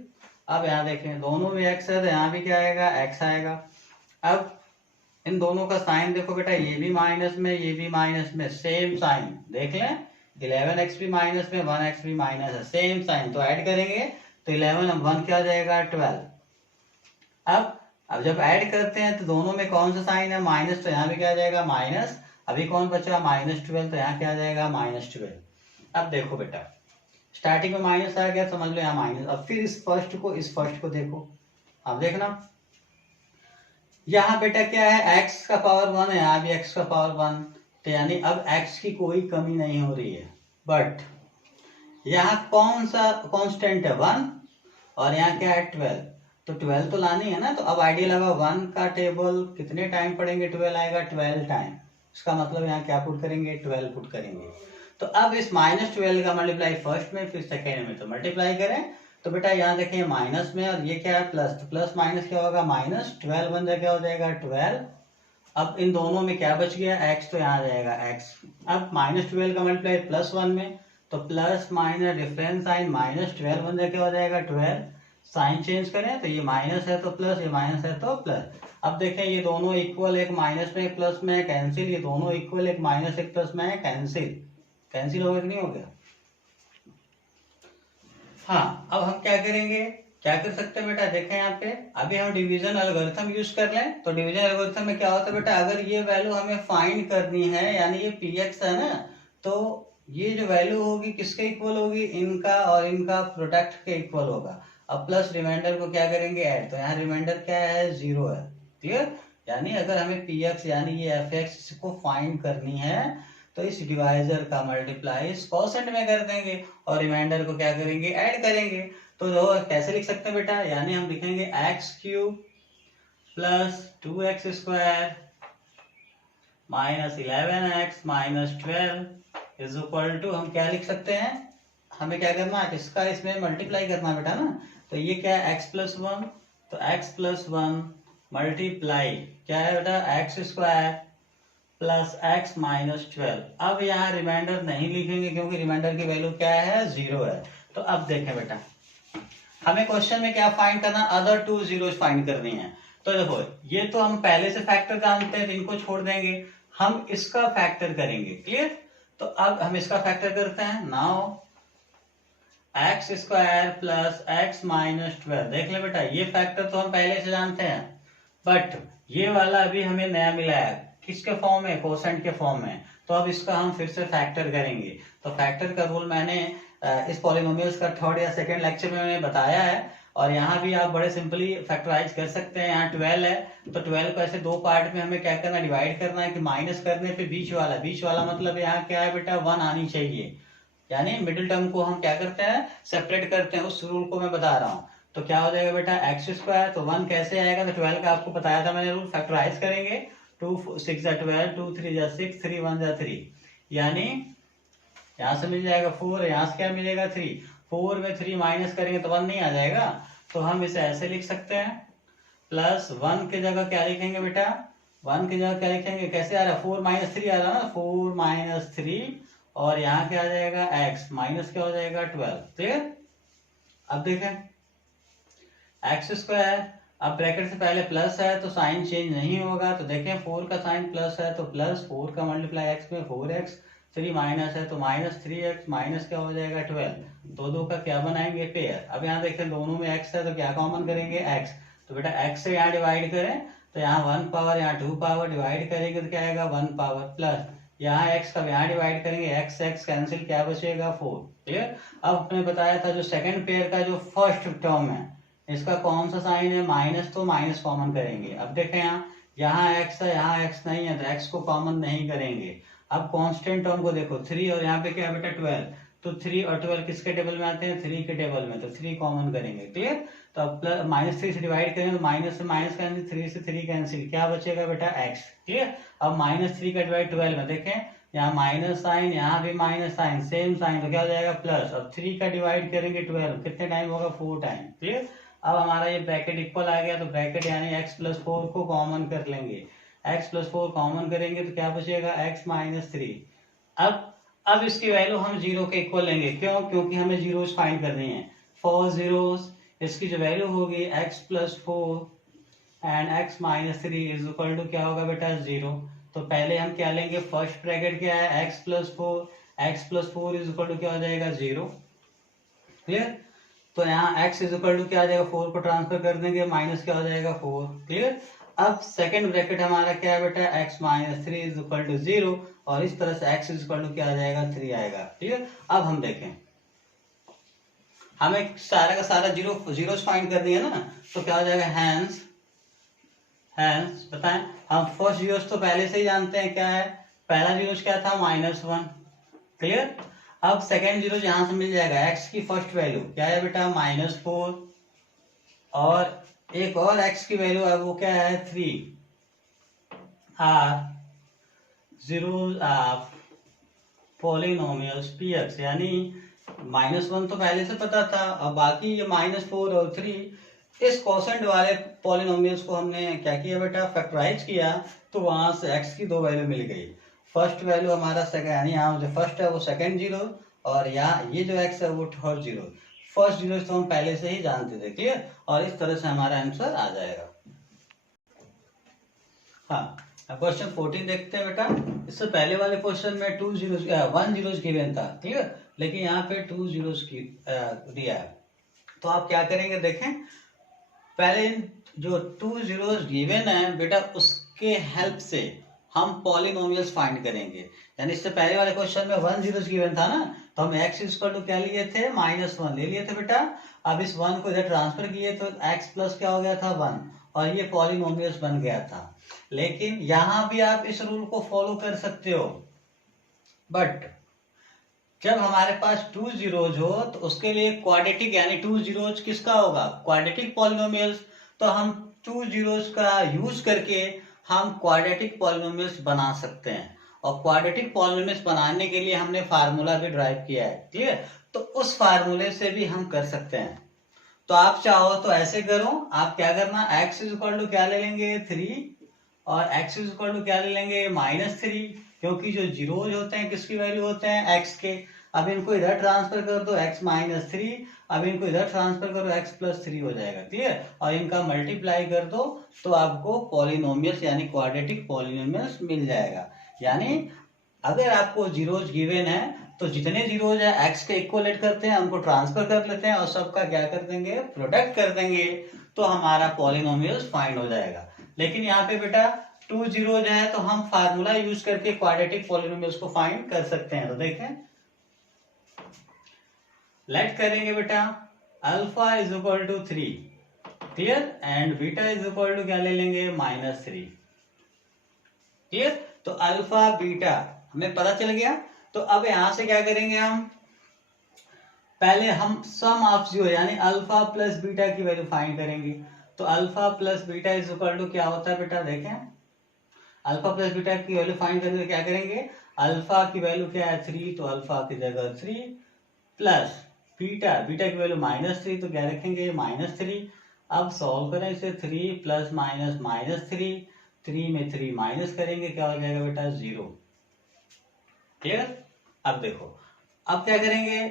अब यहाँ देखें दोनों में x है तो यहाँ भी क्या आएगा, x आएगा। अब इन दोनों का साइन देखो बेटा, ये भी माइनस में, ये भी माइनस में, सेम साइन देख लें, 11x भी माइनस में, 1x भी माइनस है, सेम साइन, तो ऐड करेंगे तो 11 और 1 क्या हो जाएगा 12। अब जब ऐड करते हैं तो दोनों में कौन सा साइन है, माइनस, तो यहाँ भी क्या आ जाएगा माइनस। अभी कौन बचा, -12, तो यहाँ क्या आ जाएगा -12। अब देखो बेटा स्टार्टिंग में माइनस आ गया, समझ लो यहाँ माइनस। अब फिर इस फर्स्ट को देखो, अब देखना यहाँ बेटा क्या है, x का पावर 1 है, यहाँ भी x का पावर 1, तो यानी अब x की कोई कमी नहीं हो रही है। बट यहाँ कौन सा कांस्टेंट है 1, और यहाँ क्या है 12, तो 12 तो लानी है ना। तो अब आइडिया लगा 1 का टेबल कितने टाइम पढ़ेंगे, 12 आएगा 12 टाइम, इसका मतलब यहाँ क्या पुट करेंगे 12 पुट करेंगे। तो अब इस -12 का मल्टीप्लाई फर्स्ट में फिर सेकेंड में, तो मल्टीप्लाई करें तो बेटा यहाँ देखें माइनस में, और ये क्या है प्लस, तो प्लस माइनस क्या होगा -12 बन जाए क्या हो जाएगा 12। अब इन दोनों में क्या बच गया x, तो यहाँ जाएगा x। अब -12 का मल्टीप्लाई +1 में, तो प्लस माइनस डिफरेंस साइन -12 बन जाए क्या हो जाएगा 12। साइन चेंज करें तो ये माइनस है तो प्लस, ये माइनस है तो प्लस। अब देखें ये दोनों इक्वल, एक माइनस में एक प्लस में कैंसिल, ये दोनों इक्वल, एक माइनस एक प्लस में कैंसिल, कैंसिल हो गया कि नहीं हो गया। हाँ अब हम क्या करेंगे, क्या कर सकते हैं बेटा, देखें यहाँ पे अभी हम डिवीजन एल्गोरिथम यूज कर लें। तो डिवीजन एल्गोरिथम में क्या होता है बेटा, अगर ये वैल्यू हमें फाइंड करनी है, यानी ये px है ना, तो ये जो वैल्यू होगी किसके इक्वल होगी, इनका और इनका प्रोडक्ट के इक्वल होगा। अब प्लस रिमाइंडर को क्या करेंगे ऐड, तो यहाँ रिमाइंडर क्या है 0 है, क्लियर। यानी अगर हमें px यानी ये fx को फाइंड करनी है तो इस डिवाइजर का मल्टीप्लाई इस कोसेंट में कर देंगे, और रिमाइंडर को क्या करेंगे ऐड करेंगे। तो कैसे लिख सकते हैं बेटा, यानी हम लिखेंगे x³ plus 2x square minus 11x minus 12 is equal to, हम क्या लिख सकते हैं, हमें क्या करना है इसका इसमें मल्टीप्लाई करना है बेटा ना। तो ये क्या है x+1, तो x+1 मल्टीप्लाई क्या है बेटा x square plus x minus 12। अब यहाँ रिमाइंडर नहीं लिखेंगे क्योंकि रिमाइंडर की वैल्यू क्या है 0 है। तो अब देखें बेटा हमें क्वेश्चन में क्या फाइंड करना, अदर टू जीरो फाइंड करनी है। तो देखो ये तो हम पहले से फैक्टर जानते हैं, इनको छोड़ देंगे, हम इसका फैक्टर करेंगे। क्लियर? तो अब हम इसका फैक्टर करते हैं। Now x square plus x minus 12। देख ले बेटा ये फैक्टर तो हम पहले से जानते हैं, बट ये वाला अभी हमें नया मिला है, किसके फॉर्म में, कोसेंट के फॉर्म में। तो अब इसका हम फिर से फैक्टर करेंगे। तो फैक्टर का रूल मैंने इस पॉलिनोमियल्स का थर्ड या सेकंड लेक्चर में मैंने बताया है, और यहाँ भी आप बड़े सिंपली फैक्टराइज कर सकते हैं। यहाँ 12 है तो 12 को ऐसे दो पार्ट में हमें क्या करना, डिवाइड करना है कि माइनस करने पे बीच वाला मतलब यहाँ क्या है बेटा 1 आनी चाहिए, यानी मिडिल टर्म को हम क्या करते हैं सेपरेट करते हैं, उस रूल को मैं बता रहा हूँ। तो क्या हो जाएगा बेटा एक्स स्क्वायर, तो 1 कैसे आएगा, तो 12 का आपको बताया था मैंने रूल, फैक्टराइज करेंगे 2 6 12, 2 3 6, 3 1 3, यानी यहाँ से मिल जाएगा 4, यहाँ से क्या मिलेगा 3, 4 में 3 माइनस करेंगे तो 1 नहीं आ जाएगा। तो हम इसे ऐसे लिख सकते हैं, प्लस 1 की जगह क्या लिखेंगे बेटा, 1 की जगह क्या लिखेंगे, कैसे आ रहा है 4 माइनस 3 आ रहा है ना, 4 माइनस 3, और यहाँ क्या आ जाएगा x माइनस क्या हो जाएगा 12। क्लियर? अब देखें एक्स स्क्वायर, अब ब्रैकेट से पहले प्लस है तो साइन चेंज नहीं होगा। तो देखें 4 का साइन प्लस है तो प्लस 4 का मल्टीप्लाई x में 4x, 3 माइनस है तो माइनस 3x, माइनस क्या हो जाएगा 12। दो का क्या बनाएंगे पेयर। अब यहाँ देखें दोनों में x है तो क्या कॉमन करेंगे x, तो बेटा x से यहाँ डिवाइड करें तो यहाँ 1 पावर, यहाँ 2 पावर, डिवाइड करेंगे तो क्या आएगा 1 पावर, प्लस यहाँ x का यहाँ डिवाइड करेंगे x कैंसिल, क्या बचेगा 4। क्लियर? अब आपने बताया था जो सेकंड पेयर का जो फर्स्ट टर्म है इसका कौन सा साइन है माइनस, तो माइनस कॉमन करेंगे। अब देखें यहाँ x है, यहाँ x नहीं है तो x को कॉमन नहीं करेंगे। अब कांस्टेंट टर्म को देखो 3 और यहाँ पे क्या है बेटा 12, तो 3 और 12 किसके टेबल में आते हैं 3 के टेबल में, तो 3 कॉमन करेंगे। क्लियर? तो अब प्लस माइनस 3 से डिवाइड करेंगे तो माइनस से माइनस कैंसिल, 3 से 3 कैंसिल, क्या बचेगा बेटा x। क्लियर? अब माइनस 3 का डिवाइड 12 में देखें यहाँ माइनस साइन, यहाँ भी माइनस साइन, सेम साइन, तो क्या हो जाएगा प्लस। अब 3 का डिवाइड करेंगे 12, कितने टाइम होगा 4 टाइम। क्लियर? अब हमारा ये ब्रैकेट इक्वल आ गया, तो ब्रैकेट यानी x प्लस 4 को कॉमन कर लेंगे, x प्लस 4 कॉमन करेंगे तो क्या बचेगा x माइनस 3। अब इसकी वैल्यू हम 0 के इक्वल लेंगे, क्यों, क्योंकि हमें जीरोस फाइंड करनी है। फॉर जीरोस इसकी जो वैल्यू होगी x plus 4 and x minus 3 is equal to क्या होगा बेटा 0। तो पहले हम क्या लेंगे, फर्स्ट ब्रैकेट क्या है x plus 4 is equal to क्या हो जाएगा 0। क्लियर? तो यहाँ x इज इक्वल टू क्या आ जाएगा 4 को ट्रांसफर कर देंगे, माइनस क्या हो जाएगा 4। क्लियर? अब सेकंड ब्रैकेट हमारा क्या है बेटा x minus 3 is equal to 0, और इस तरह से x इज इक्वल टू क्या आ जाएगा 3 आएगा। क्लियर? अब हम देखें हमें सारा का सारा जीरोस फाइंड करनी है ना, तो क्या हो जाएगा हैंस बताएं, हम फर्स्ट जीरोस तो पहले से ही जानते हैं क्या है, पहला जीरोस क्या था -1। क्लियर? अब सेकेंड जीरो यहां से मिल जाएगा, x की फर्स्ट वैल्यू क्या है बेटा -4, और एक और x की वैल्यू है वो क्या है 3 are zeros of polynomials px, यानी -1 तो पहले से पता था, अब बाकी ये -4 और 3 इस कोसेंट वाले पॉलिनोमियल्स को हमने क्या किया बेटा फैक्टराइज किया, तो वहां से x की दो वैल्यू मिल गई। फर्स्ट वैल्यू हमारा सेकंड, यानी यहाँ जो फर्स्ट है वो सेकंड जीरो, और यहाँ ये जो x है वो थर्ड जीरो। फर्स्ट जीरो तो हम पहले से ही जानते थे। क्लियर? और इस तरह से हमारा आंसर आ जाएगा। हाँ, क्वेश्चन 14 देखते हैं बेटा। इससे पहले वाले क्वेश्चन में 1 जीरोस गिवन था। क्लियर? लेकिन यहाँ पे 2 जीरोस की दिया है, तो आप क्या करेंगे देखें, पहले जो 2 जीरोस गिवन है बेटा उसके हेल्प से हम पॉलिनोमियल्स फाइंड करेंगे। यानी इससे पहले वाले क्वेश्चन में 1 जीरोस गिवन था ना, तो हम x इक्वल टू क्या लिए थे -1 ले लिए थे बेटा। अब इस 1 को इधर ट्रांसफर किए तो x प्लस क्या हो गया था 1, और ये पॉलिनोमियल्स बन गया था। लेकिन यहां भी आप इस रूल को फॉलो कर सकते हो, बट जब हमारे पास 2 जीरोज हो तो उसके लिए क्वाड्रेटिक, यानी 2 जीरोज किसका होगा क्वाड्रेटिक पॉलिनोमियल्स, तो हम 2 जीरोज का यूज करके हम क्वाड्रेटिक पॉलिनोमियल्स बना सकते हैं, और क्वाड्रेटिक पॉलिनोमियल्स बनाने के लिए हमने फार्मूला भी ड्राइव किया है। क्लियर? तो उस फार्मूले से भी हम कर सकते हैं। तो आप चाहो तो ऐसे करो, आप क्या करना, x इज इक्वल टू क्या ले लेंगे 3 और x इज इक्वल टू क्या ले लेंगे -3, क्योंकि जो जीरोज होते हैं किसकी वैल्यू होते हैं x के। अब इनको इधर ट्रांसफर कर दो x -3, अब इनको इधर ट्रांसफर करो x +3 हो जाएगा, क्लियर। और इनका मल्टीप्लाई कर दो तो आपको पॉलिनोमियल्स यानी क्वाड्रेटिक पॉलिनोमियल्स मिल जाएगा। यानी अगर आपको जीरोज गिवन है तो जितने जीरोज है x के इक्वलेट करते हैं, उनको ट्रांसफर कर लेते हैं और सबका क्या कर देंगे, प्रोडक्ट कर देंगे, तो हमारा पॉलिनोमियल्स फाइंड हो जाएगा। लेकिन यहाँ पे बेटा 2 जीरोज है तो हम फार्मूला यूज करके क्वाड्रेटिक पॉलिनोमियल्स को फाइंड कर सकते हैं। तो देखें, लेट करेंगे बेटा alpha is equal to 3, clear, and beta is equal to क्या ले लेंगे -3, क्लियर। तो अल्फा बीटा हमें पता चल गया। तो अब यहां से क्या करेंगे, हम पहले हम सम ऑफ जीरो यानी अल्फा प्लस बीटा की वैल्यू फाइंड करेंगे। तो alpha plus beta is equal to क्या होता है बेटा, देखें अल्फा प्लस बीटा की वैल्यू फाइंड करने के क्या करेंगे, अल्फा की वैल्यू क्या है 3, तो अल्फा की जगह 3 प्लस बीटा, बीटा की वैल्यू -3 तो क्या रखेंगे -3। अब सॉल्व करें इसे, 3 प्लस माइनस -3, 3 में 3 माइनस करेंगे क्या हो जाएगा बेटा 0, क्लियर। अब देखो, अब क्या करेंगे,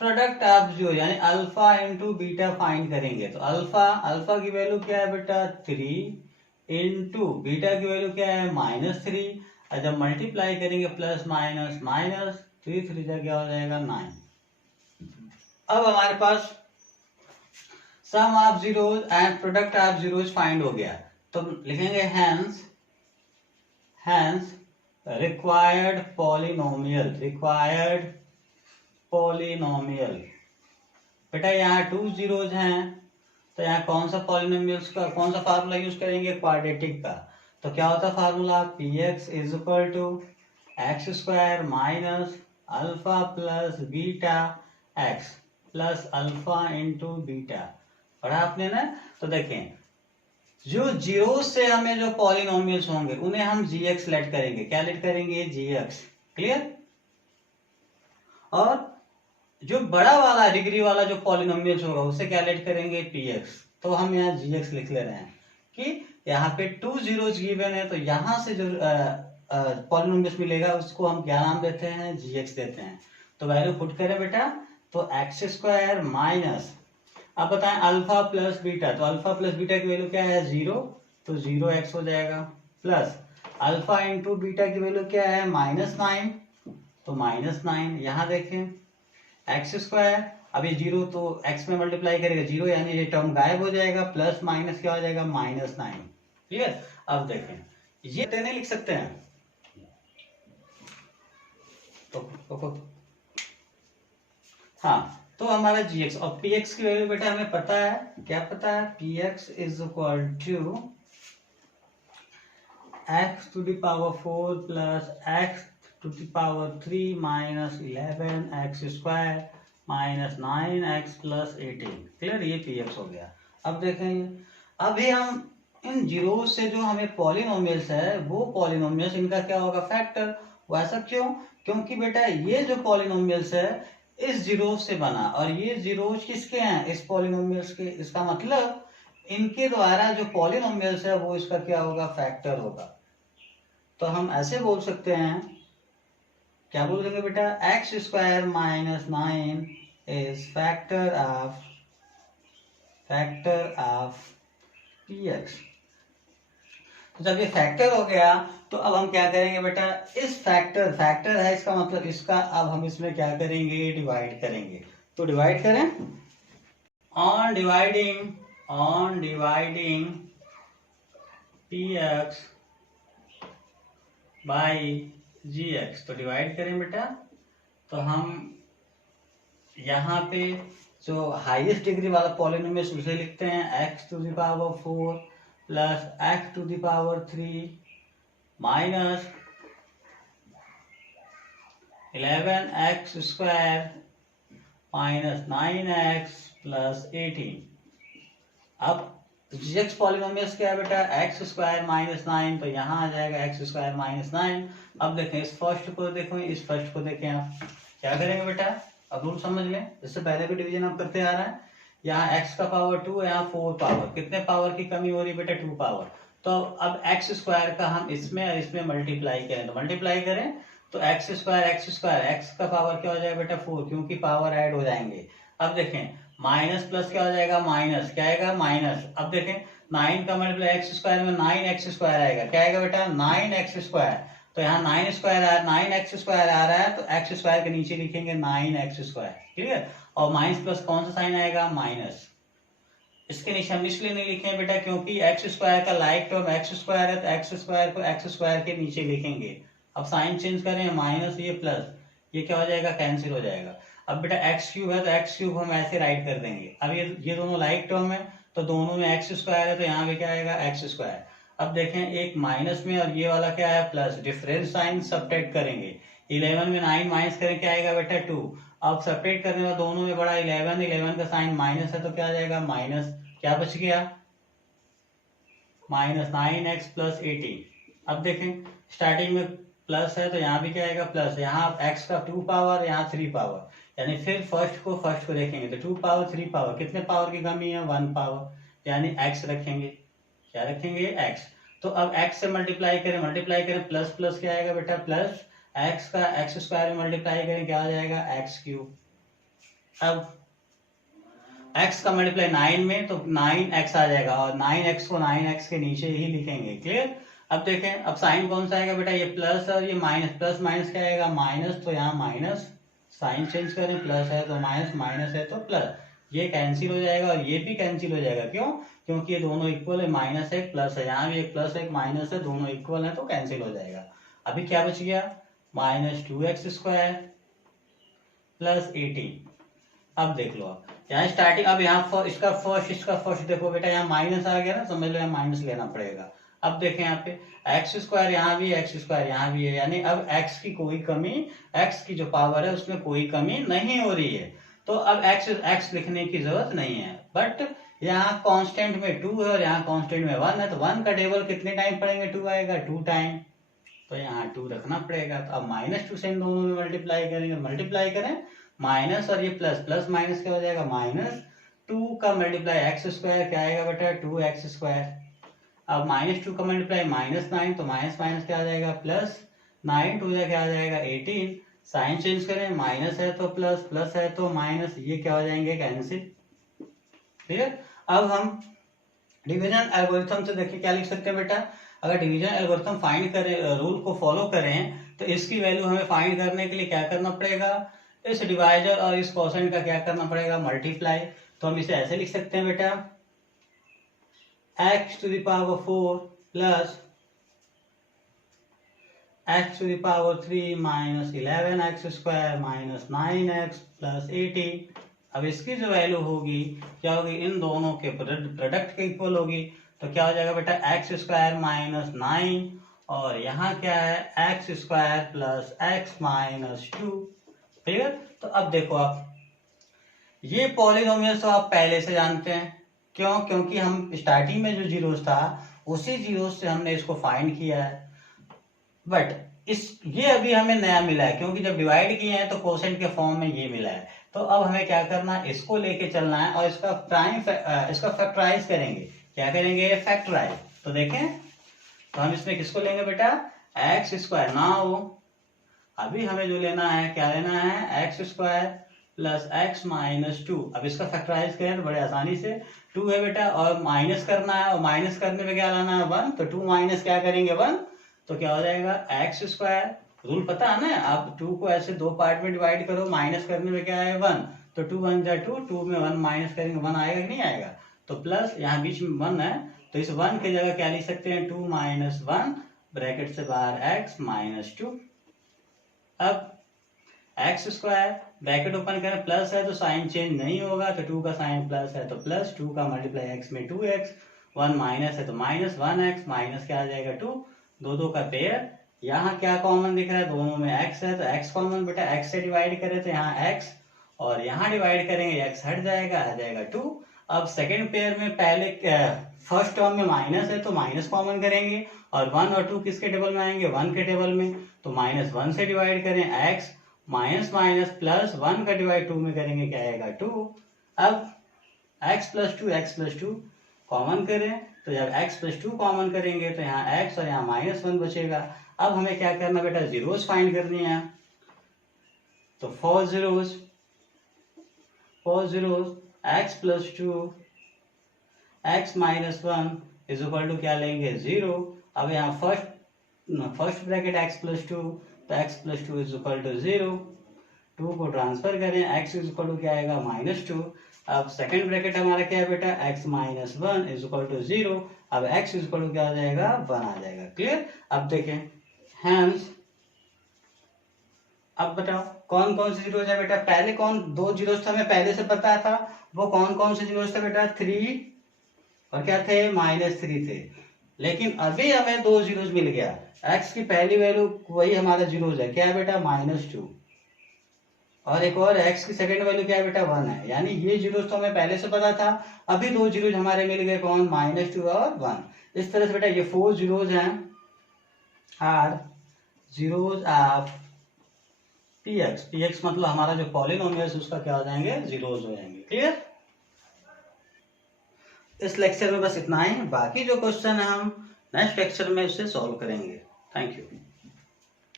प्रोडक्ट ऑफ जो यानी अल्फा इंटू बीटा फाइंड करेंगे। तो अल्फा की वैल्यू क्या है बेटा 3 इंटू बीटा की वैल्यू क्या है -3, और जब मल्टीप्लाई करेंगे प्लस माइनस माइनस 3 3 जा क्या हो जाएगा 9। अब हमारे पास sum of zeros and product of zeros find हो गया। तो लिखेंगे हैंस रिक्वायर्ड पॉलिनोमियल, बेटा यहाँ 2 जीरोज हैं तो यहाँ कौन सा पॉलिनोमियल्स का कौन सा फार्मूला यूज करेंगे, क्वाड्रेटिक का। तो क्या होता है formula, px is equal to x square minus alpha plus beta x plus alpha into beta. पढ़ा आपने ना। तो देखें, जो जीरो से हमें जो पॉलिनोमियल्स होंगे उन्हें हम gx लेट करेंगे, क्या लेट करेंगे gx, क्लियर। और जो बड़ा वाला डिग्री वाला जो पॉलिनोमियल्स होगा उसे क्या लेट करेंगे px। तो हम यहाँ gx लिख ले रहे हैं कि यहाँ पे 2 जीरोज गिवन है, तो यहाँ से जो पॉलिनोमियल्स मिलेगा उसको हम क्या नाम देते हैं, gx देते हैं। तो वैल्यू पुट करें बेटा, तो एक्स स्क्वायर माइनस, अब बताएं अल्फा प्लस बीटा, तो अल्फा प्लस बीटा की वैल्यू क्या है 0, तो 0x हो जाएगा, प्लस अल्फा इंटू बीटा की वैल्यू क्या है -9, तो -9। यहाँ देखें एक्स स्क्वायर, अब ये 0 तो x में मल्टीप्लाई करेगा 0 यानी ये टर्म गायब हो जाएगा, प्लस माइनस क्या हो जाएगा -9, क्लियर। अब देखें, ये नहीं लिख सकते हैं तो हाँ, तो हमारा gx और px की वैल्यू बेटा हमें पता है, क्या पता है, px is equal to x to the power 4 plus x to the power 3 minus 11x square minus 9x plus 18, clear. ये px हो गया। अब देखें, अभी हम इन जीरो से जो हमें पॉलिनोमियल्स है वो पॉलिनोमियल्स इनका क्या होगा, फैक्टर। वैसा क्यों, क्योंकि बेटा ये जो पॉलिनोमियल्स है इस जीरो से बना और ये जीरोज किसके हैं, इस पॉलिनोमियल्स के। इसका मतलब इनके द्वारा जो पॉलिनोमियल्स है वो इसका क्या होगा, फैक्टर होगा। तो हम ऐसे बोल सकते हैं, क्या बोल देंगे बेटा, x square minus 9 is factor of px। तो जब ये फैक्टर हो गया तो अब हम क्या करेंगे बेटा, इस फैक्टर है इसका मतलब इसका अब हम इसमें क्या करेंगे, डिवाइड करेंगे। तो डिवाइड करें, on dividing px by gx। तो डिवाइड करें बेटा, तो हम यहाँ पे जो हाईएस्ट डिग्री वाला पॉलिनोमियल उसे लिखते हैं x to the power 4 plus x to the power 3 minus 11x square minus 9x plus 18। अब gx पॉलिनोमियल्स क्या है बेटा, x स्क्वायर माइनस 9, तो यहाँ आ जाएगा x स्क्वायर माइनस 9। अब देखें इस फर्स्ट को देखो, इस फर्स्ट को देखें, आप क्या करेंगे बेटा, अब रूल समझ लें, इससे पहले भी डिवीजन आप करते आ रहा है। यहाँ x का पावर 2 है, यहाँ 4 पावर, कितने पावर की कमी हो रही है बेटा? 2 पावर। तो अब एक्स स्क्वायर का हम इसमें और इसमें मल्टीप्लाई करें, तो मल्टीप्लाई करें तो एक्स स्क्वायर एक्स का पावर क्या हो जाएगा बेटा? 4, क्योंकि पावर ऐड हो जाएंगे। अब देखें माइनस प्लस क्या हो जाएगा? माइनस, क्या आएगा? माइनस। अब देखें 9 का मल्टीप्लाई एक्स स्क्वायर में 9x² आएगा, क्या आएगा बेटा? 9x²। तो यहाँ 9x² आ रहा है, तो एक्स स्क्वायर के नीचे लिखेंगे 9x², क्लियर। और माइनस प्लस कौन सा साइन आएगा? माइनस। इसके नीचे हम इसलिए नहीं लिखे बेटा क्योंकि एक्स स्क्वायर का लाइक टर्म एक्स स्क्वायर है, तो एक्स स्क्वायर को एक्स स्क्वायर के नीचे लिखेंगे। अब साइन चेंज करें, माइनस ये प्लस, ये क्या हो जाएगा? कैंसिल हो जाएगा। अब बेटा एक्स क्यूब है, तो एक्स क्यूब हम ऐसे राइट कर देंगे। अब ये दोनों लाइक टर्म है, तो दोनों में एक्स स्क्वायर है, तो यहाँ भी क्या आएगा? X square. अब देखें एक माइनस में और ये वाला क्या है? प्लस। डिफरेंस साइन सब्ट्रैक्ट करेंगे। 11 में 9 माइनस करें, क्या आएगा बेटा? 2। अब सब्ट्रैक्ट करने में दोनों में बड़ा 11 का साइन माइनस है, तो क्या आ जाएगा? माइनस। क्या बच गया? Minus 9x plus 18। अब देखें स्टार्टिंग में प्लस है, तो यहाँ भी क्या आएगा? प्लस। यहाँ x का 2 पावर, यहाँ 3 पावर, यानी फिर फर्स्ट को देखेंगे तो 2 पावर 3 पावर, कितने पावर की कमी है? 1 पावर, यानी x रखेंगे। क्या रखेंगे? x। तो अब x से मल्टीप्लाई करें प्लस प्लस क्या आएगा बेटा? प्लस x का एक्स स्क्वायर में मल्टीप्लाई करें, क्या आ जाएगा? X cube. अब x का मल्टीप्लाई 9 में, तो 9x आ जाएगा, और 9x को 9x के नीचे ही लिखेंगे, क्लियर। अब देखें अब साइन कौन सा आएगा बेटा? ये प्लस और ये माइनस, प्लस माइनस क्या आएगा? माइनस। तो यहाँ माइनस, साइन चेंज करें, प्लस है तो माइनस, माइनस है तो प्लस, ये कैंसिल हो जाएगा और ये भी कैंसिल हो जाएगा। क्यों? क्योंकि ये दोनों इक्वल है, माइनस है प्लस है, यहाँ भी एक प्लस एक माइनस है, दोनों इक्वल है, तो कैंसिल हो जाएगा। अभी क्या बच गया? Minus 2x² plus 18। अब देख लो, आप यहाँ स्टार्टिंग, अब यहाँ इसका फर्स्ट देखो बेटा, यहाँ माइनस आ गया ना, समझ लो यहाँ माइनस लेना पड़ेगा। अब देखें यहाँ पे x² यहाँ भी, x² यहाँ भी है, यानी अब x की कोई कमी, x की जो पावर है उसमें कोई कमी नहीं हो रही है। तो अब x लिखने की जरूरत नहीं है। बट यहाँ कांस्टेंट में 2 है और यहाँ कांस्टेंट में 1 है, तो 1 का टेबल कितने टाइम पढ़ेंगे? 2 आएगा, 2 टाइम, तो यहाँ 2 रखना पड़ेगा। तो अब -2 से इन दोनों में मल्टीप्लाई करेंगे, मल्टीप्लाई करें माइनस और ये प्लस, प्लस माइनस क्या हो जाएगा? माइनस। 2 का मल्टीप्लाई x² क्या आएगा बेटा? 2x²। अब -2 का मल्टीप्लाई -9, तो माइनस माइनस क्या आ जाएगा? प्लस। 9 2 क्या आ जाएगा? 18। साइन चेंज करें, माइनस है तो प्लस, प्लस है तो माइनस, ये क्या हो जाएंगे? Cancel, clear. अब हम डिवीजन एल्गोरिथम से देखिए क्या लिख सकते हैं बेटा। अगर डिवीजन एल्गोरिथम फाइंड करें, रूल को फॉलो करें, तो इसकी वैल्यू हमें फाइंड करने के लिए क्या करना पड़ेगा? इस डिवाइजर और इस कोसेंट का क्या करना पड़ेगा? मल्टीप्लाई। तो हम इसे ऐसे लिख सकते हैं बेटा, x⁴ plus x⁴ minus 11x² minus 9x plus 18। अब इसकी जो वैल्यू होगी क्या होगी? इन दोनों के प्रोडक्ट के इक्वल होगी। तो क्या हो जाएगा बेटा? x² माइनस 9, और यहाँ क्या है? x² plus x minus 2, clear. तो अब देखो आप, ये पॉलिनोमियल तो आप पहले से जानते हैं। क्यों? क्योंकि हम स्टार्टिंग में जो जीरोस था उसी जीरोस से हमने इसको फाइंड किया है। बट ये अभी हमें नया मिला है, क्योंकि जब डिवाइड किए हैं तो कोसेंट के फॉर्म में ये मिला है। तो अब हमें क्या करना है? इसको लेके चलना है और इसका फैक्टराइज करेंगे। क्या करेंगे? फैक्टराइज। तो देखें, तो हम इसमें किसको लेंगे बेटा? x² ना हो, अभी हमें जो लेना है, क्या लेना है? x² plus x minus 2। अब इसका फैक्टराइज करें तो बड़े आसानी से, 2 है बेटा और माइनस करना है, और माइनस करने में क्या लाना है? 1। तो 2 माइनस क्या करेंगे? 1। तो क्या हो जाएगा? x², रूल पता है ना, आप 2 को ऐसे 2 पार्ट में डिवाइड करो, माइनस करने में क्या है? 1। तो 2 1 जा 2, 2 में 1 माइनस करेंगे, 1 आएगा कि नहीं आएगा? तो प्लस, यहाँ बीच में 1 है, तो इस 1 की जगह क्या लिख सकते हैं? 2 माइनस 1 ब्रैकेट से बाहर x माइनस 2। अब x² ब्रैकेट ओपन करें, प्लस है तो साइन चेंज नहीं होगा, तो 2 का साइन प्लस है तो प्लस, 2 का मल्टीप्लाई x में 2x, 1 माइनस है तो माइनस 1x, माइनस क्या आ जाएगा? 2, 2 का पेयर। यहाँ क्या कॉमन दिख रहा है? दोनों में x है, तो x कॉमन बेटा, x से डिवाइड करें तो यहाँ x, और यहाँ डिवाइड करेंगे x हट जाएगा, आ जाएगा 2। अब सेकेंड पेयर में पहले फर्स्ट टर्म में माइनस है तो माइनस कॉमन करेंगे, और 1 और 2 किसके टेबल में आएंगे? 1 के टेबल में। तो -1 से डिवाइड करें x, माइनस माइनस प्लस, 1 का डिवाइड 2 में करेंगे, क्या आएगा? 2। अब x+2 कॉमन करें, तो जब x+2 कॉमन करेंगे तो यहाँ x और यहाँ -1 बचेगा। अब हमें क्या करना बेटा, जीरोस फाइंड करनी है। तो four zeros x+2 x-1 is equal to क्या लेंगे, 0। अब यहाँ फर्स्ट ब्रैकेट x+2, तो x+2 इज इक्वल टू 0। 2 को ट्रांसफर करें, x इज इक्वल टू क्या आएगा, -2। अब सेकंड ब्रैकेट हमारा क्या है बेटा, x-1 इज इक्वल टू 0। अब x इज इक्वल टू क्या आ जाएगा, 1 आ जाएगा। क्लियर। अब देखें, हेंस अब बताओ कौन कौन से जीरोस है बेटा। पहले कौन दो जीरोस था, हमें पहले से पता था, वो कौन कौन से जीरोस थे बेटा, 3 और क्या थे, -3 थे। लेकिन अभी हमें दो जीरोस मिल गया, x की पहली वैल्यू वही हमारा जीरोस है, क्या है बेटा, -2, और एक और x की सेकंड वैल्यू क्या है बेटा, 1 है। यानी ये जीरोस तो हमें पहले से पता था, अभी दो जीरोस हमारे मिल गए, कौन, -2 और 1। इस तरह से बेटा ये 4 जीरोस हैं, आर जीरोस ऑफ px मतलब हमारा जो पॉलिनोमियल उसका क्या हो जाएंगे, जीरोस हो जाएंगे। क्लियर। इस लेक्चर में बस इतना ही, बाकी जो क्वेश्चन है हम नेक्स्ट लेक्चर में उससे सॉल्व करेंगे। Thank you.